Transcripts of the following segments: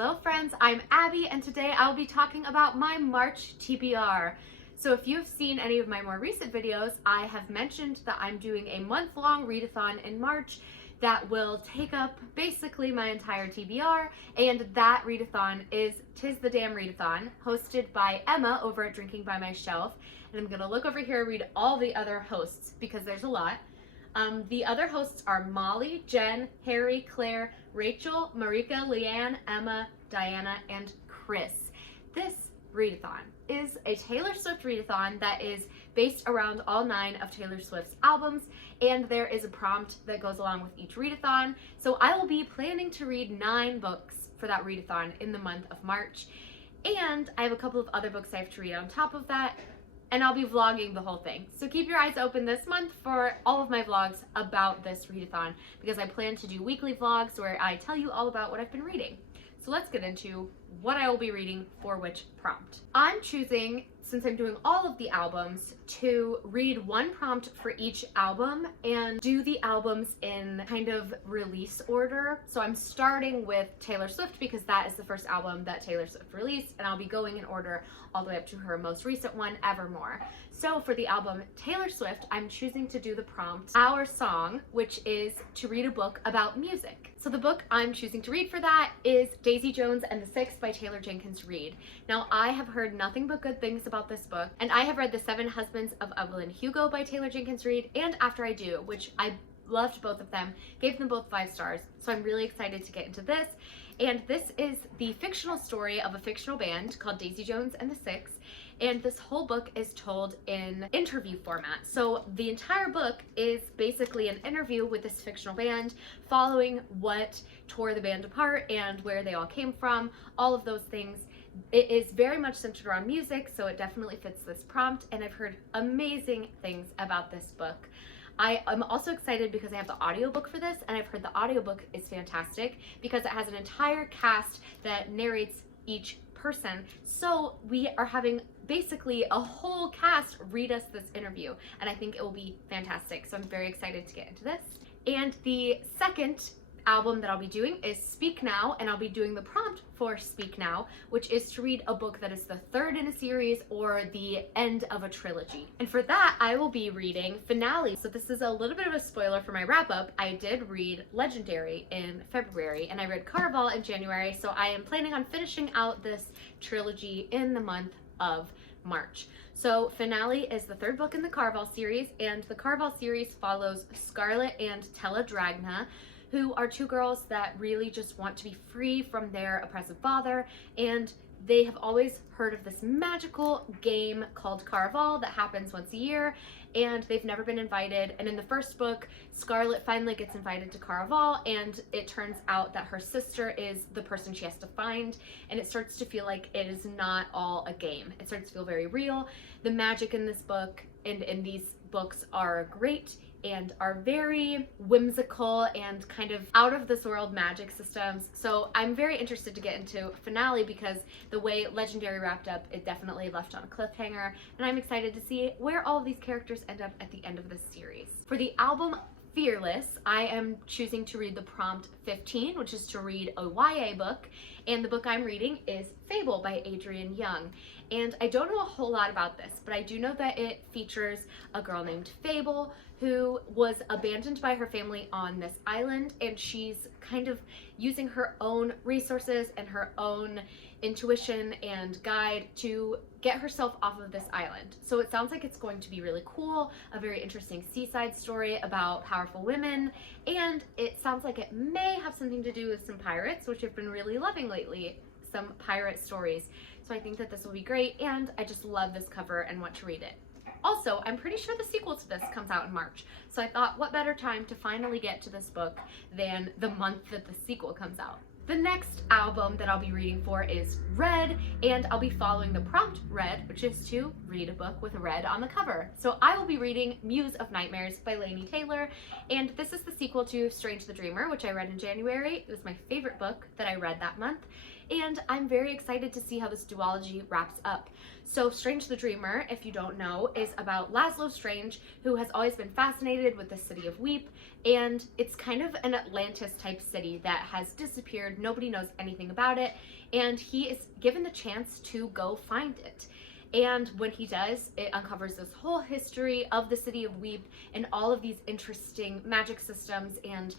Hello friends, I'm Abby and today I'll be talking about my March TBR. So if you've seen any of my more recent videos, I have mentioned that I'm doing a month-long readathon in March that will take up basically my entire TBR, and that readathon is Tis the Damn Readathon, hosted by Emma over at Drinking by My Shelf. And I'm gonna look over here and read all the other hosts because there's a lot. The other hosts are Molly, Jen, Harry, Claire, Rachel, Marika, Leanne, Emma, Diana, and Chris. This readathon is a Taylor Swift readathon that is based around all 9 of Taylor Swift's albums, and there is a prompt that goes along with each readathon. So I will be planning to read 9 books for that readathon in the month of March, and I have a couple of other books I have to read on top of that, and I'll be vlogging the whole thing. So keep your eyes open this month for all of my vlogs about this readathon, because I plan to do weekly vlogs where I tell you all about what I've been reading. So let's get into what I will be reading for which prompt. I'm choosing, since I'm doing all of the albums, to read one prompt for each album and do the albums in kind of release order. So I'm starting with Taylor Swift because that is the first album that Taylor Swift released, and I'll be going in order all the way up to her most recent one, Evermore. So for the album Taylor Swift, I'm choosing to do the prompt Our Song, which is to read a book about music. So the book I'm choosing to read for that is Daisy Jones and the Six by Taylor Jenkins Reid. Now, I have heard nothing but good things about this book, and I have read The 7 Husbands of Evelyn Hugo by Taylor Jenkins Reid and After I Do, which I loved both of them, gave them both 5 stars, so I'm really excited to get into this. And this is the fictional story of a fictional band called Daisy Jones and the Six, and this whole book is told in interview format. So the entire book is basically an interview with this fictional band, following what tore the band apart and where they all came from, all of those things. It is very much centered around music, so it definitely fits this prompt, and I've heard amazing things about this book. I'm also excited because I have the audiobook for this, and I've heard the audiobook is fantastic because it has an entire cast that narrates each person. So we are having basically a whole cast read us this interview, and I think it will be fantastic. So I'm very excited to get into this. And the second album that I'll be doing is Speak Now, and I'll be doing the prompt for Speak Now, which is to read a book that is the 3rd in a series or the end of a trilogy. And for that, I will be reading Finale. So this is a little bit of a spoiler for my wrap-up. I did read Legendary in February, and I read Caraval in January, so I am planning on finishing out this trilogy in the month of March. So Finale is the 3rd book in the Caraval series, and the Caraval series follows Scarlett and Tella Dragna, who are 2 girls that really just want to be free from their oppressive father, and they have always heard of this magical game called Caraval that happens once a year, and they've never been invited. And in the 1st book, Scarlett finally gets invited to Caraval, and it turns out that her sister is the person she has to find, and it starts to feel like it is not all a game. It starts to feel very real. The magic in this book and in these books are great and are very whimsical and kind of out of this world magic systems. So I'm very interested to get into Finale because the way Legendary wrapped up, it definitely left on a cliffhanger, and I'm excited to see where all of these characters end up at the end of this series. For the album Fearless, I am choosing to read the prompt 15, which is to read a YA book, and the book I'm reading is Fable by Adrienne Young. And I don't know a whole lot about this, but I do know that it features a girl named Fable who was abandoned by her family on this island, and she's kind of using her own resources and her own intuition and guide to get herself off of this island. So it sounds like it's going to be really cool, a very interesting seaside story about powerful women, and it sounds like it may have something to do with some pirates, which I've been really loving lately, some pirate stories. So I think that this will be great, and I just love this cover and want to read it. Also, I'm pretty sure the sequel to this comes out in March, so I thought what better time to finally get to this book than the month that the sequel comes out. The next album that I'll be reading for is Red, and I'll be following the prompt Red, which is to read a book with red on the cover. So I will be reading Muse of Nightmares by Laini Taylor, and this is the sequel to Strange the Dreamer, which I read in January. It was my favorite book that I read that month, and I'm very excited to see how this duology wraps up. So Strange the Dreamer, if you don't know, is about Laszlo Strange, who has always been fascinated with the city of Weep, and it's kind of an Atlantis type city that has disappeared. Nobody knows anything about it, and he is given the chance to go find it. And when he does, it uncovers this whole history of the city of Weep and all of these interesting magic systems and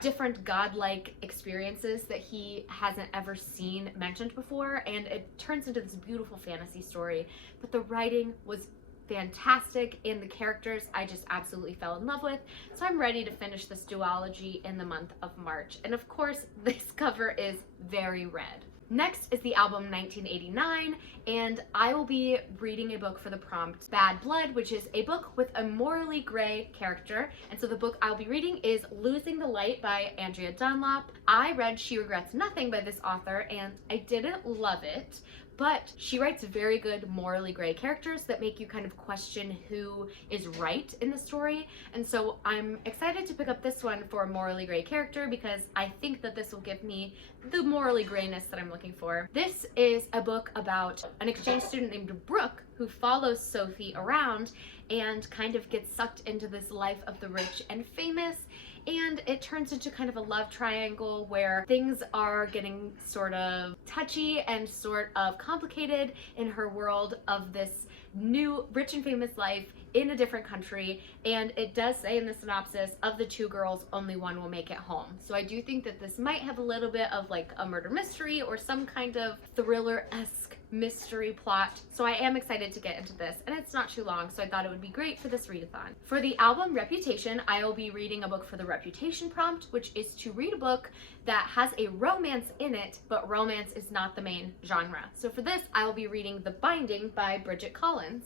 different godlike experiences that he hasn't ever seen mentioned before, and it turns into this beautiful fantasy story. But the writing was fantastic, and the characters I just absolutely fell in love with, so I'm ready to finish this duology in the month of March. And of course, this cover is very red. Next is the album 1989, and I will be reading a book for the prompt, Bad Blood, which is a book with a morally gray character. And so the book I'll be reading is Losing the Light by Andrea Dunlop. I read She Regrets Nothing by this author, and I didn't love it, but she writes very good morally gray characters that make you kind of question who is right in the story. And so I'm excited to pick up this one for a morally gray character because I think that this will give me the morally grayness that I'm looking for. This is a book about an exchange student named Brooke who follows Sophie around and kind of gets sucked into this life of the rich and famous, and it turns into kind of a love triangle where things are getting sort of touchy and sort of complicated in her world of this new rich and famous life in a different country. And it does say in the synopsis, of the two girls, only one will make it home. So I do think that this might have a little bit of like a murder mystery or some kind of thriller-esque mystery plot. So I am excited to get into this, and it's not too long, so I thought it would be great for this readathon. For the album Reputation, I will be reading a book for the Reputation prompt, which is to read a book that has a romance in it, but romance is not the main genre. So for this, I will be reading The Binding by Bridget Collins.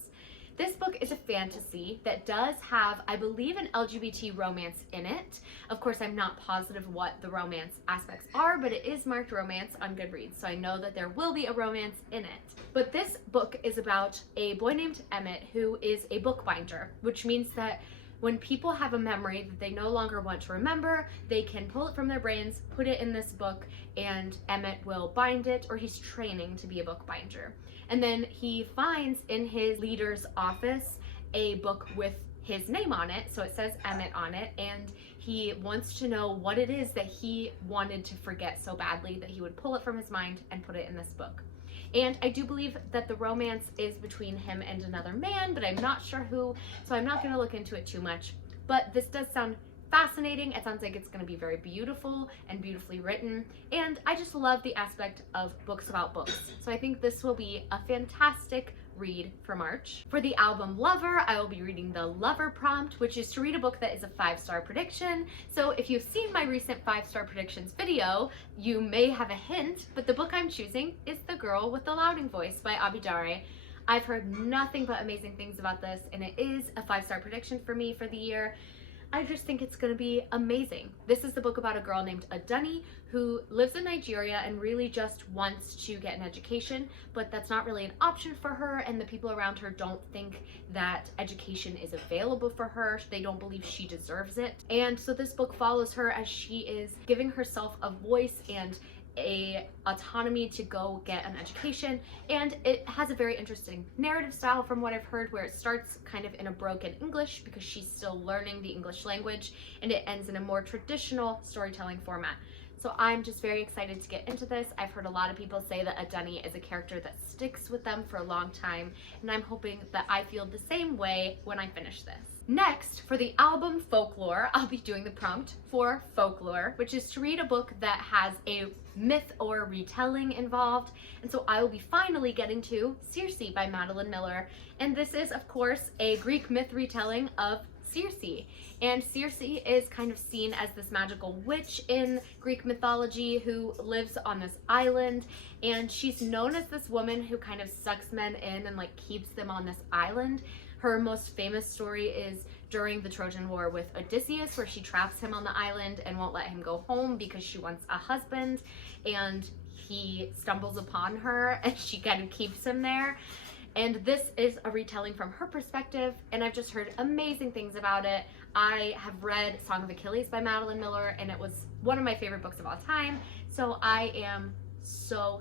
This book is a fantasy that does have, I believe, an LGBT romance in it. Of course, I'm not positive what the romance aspects are, but it is marked romance on Goodreads, so I know that there will be a romance in it. But this book is about a boy named Emmett who is a bookbinder, which means that when people have a memory that they no longer want to remember, they can pull it from their brains, put it in this book, and Emmett will bind it, or he's training to be a bookbinder. And then he finds in his leader's office a book with his name on it, so it says Emmett on it, and he wants to know what it is that he wanted to forget so badly that he would pull it from his mind and put it in this book. And I do believe that the romance is between him and another man, but I'm not sure who, so I'm not going to look into it too much. But this does sound fascinating. It sounds like it's going to be very beautiful and beautifully written, and I just love the aspect of books about books. So I think this will be a fantastic read for March. For the album Lover, I will be reading the Lover prompt, which is to read a book that is a 5-star prediction. So if you've seen my recent 5-star predictions video, you may have a hint, but the book I'm choosing is The Girl with the Louding Voice by Abidare. I've heard nothing but amazing things about this, and it is a 5-star prediction for me for the year. I just think it's going to be amazing. This is the book about a girl named Adunni who lives in Nigeria and really just wants to get an education, but that's not really an option for her, and the people around her don't think that education is available for her. They don't believe she deserves it. And so this book follows her as she is giving herself a voice and a autonomy to go get an education, and it has a very interesting narrative style from what I've heard, where it starts kind of in a broken English because she's still learning the English language, and it ends in a more traditional storytelling format. So I'm just very excited to get into this. I've heard a lot of people say that Adunni is a character that sticks with them for a long time, and I'm hoping that I feel the same way when I finish this. Next, for the album Folklore, I'll be doing the prompt for Folklore, which is to read a book that has a myth or retelling involved. And so I will be finally getting to Circe by Madeline Miller. And this is, of course, a Greek myth retelling of Circe. And Circe is kind of seen as this magical witch in Greek mythology who lives on this island, and she's known as this woman who kind of sucks men in and like keeps them on this island. Her most famous story is during the Trojan War with Odysseus, where she traps him on the island and won't let him go home because she wants a husband, and he stumbles upon her and she kind of keeps him there. And this is a retelling from her perspective, and I've just heard amazing things about it. I have read Song of Achilles by Madeline Miller, and it was one of my favorite books of all time, so I am so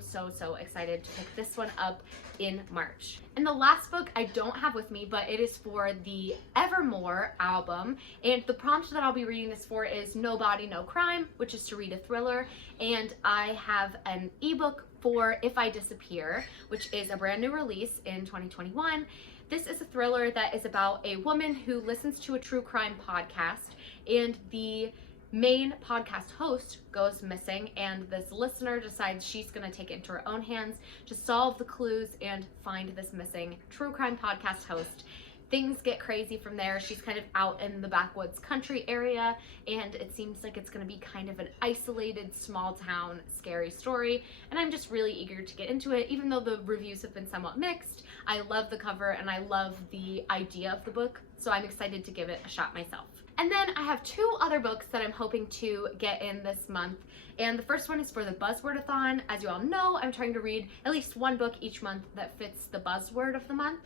excited to pick this one up in March. And the last book I don't have with me, but it is for the Evermore album, and the prompt that I'll be reading this for is No Body, No Crime, which is to read a thriller, and I have an ebook for If I Disappear, which is a brand new release in 2021. This is a thriller that is about a woman who listens to a true crime podcast, and the main podcast host goes missing, and this listener decides she's going to take it into her own hands to solve the clues and find this missing true crime podcast host. Things get crazy from there. She's kind of out in the backwoods country area, and it seems like it's going to be kind of an isolated, small town, scary story, and I'm just really eager to get into it, even though the reviews have been somewhat mixed. I love the cover, and I love the idea of the book, so I'm excited to give it a shot myself. And then I have two other books that I'm hoping to get in this month. And the first one is for the Buzzwordathon. As you all know, I'm trying to read at least one book each month that fits the buzzword of the month.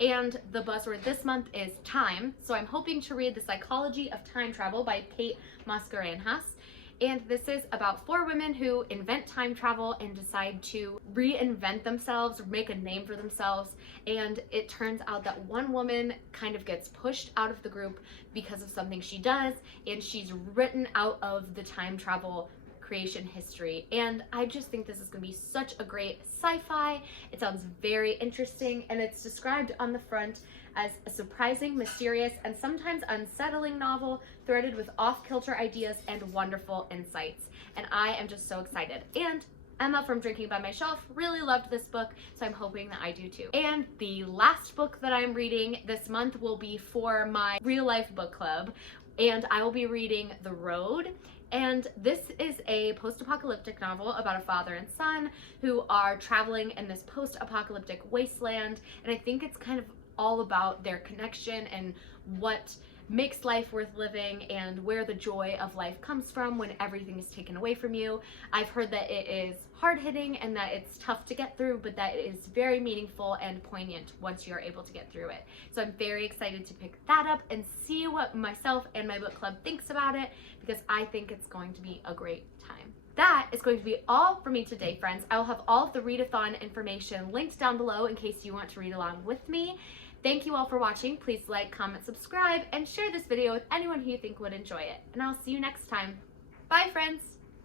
And the buzzword this month is time. So I'm hoping to read The Psychology of Time Travel by Kate Mascarenhas. And this is about 4 women who invent time travel and decide to reinvent themselves, make a name for themselves. And it turns out that one woman kind of gets pushed out of the group because of something she does, and she's written out of the time travel creation history. And I just think this is going to be such a great sci-fi. It sounds very interesting, and it's described on the front as a surprising, mysterious, and sometimes unsettling novel threaded with off-kilter ideas and wonderful insights. And I am just so excited. And Emma from Drinking by My Shelf really loved this book, so I'm hoping that I do too. And the last book that I'm reading this month will be for my real life book club, and I will be reading The Road. And this is a post-apocalyptic novel about a father and son who are traveling in this post-apocalyptic wasteland, and I think it's kind of all about their connection and what makes life worth living and where the joy of life comes from when everything is taken away from you. I've heard that it is hard-hitting and that it's tough to get through, but that it is very meaningful and poignant once you're able to get through it. So I'm very excited to pick that up and see what myself and my book club thinks about it, because I think it's going to be a great time. That is going to be all for me today, friends. I will have all of the readathon information linked down below in case you want to read along with me. Thank you all for watching. Please like, comment, subscribe, and share this video with anyone who you think would enjoy it. And I'll see you next time. Bye, friends!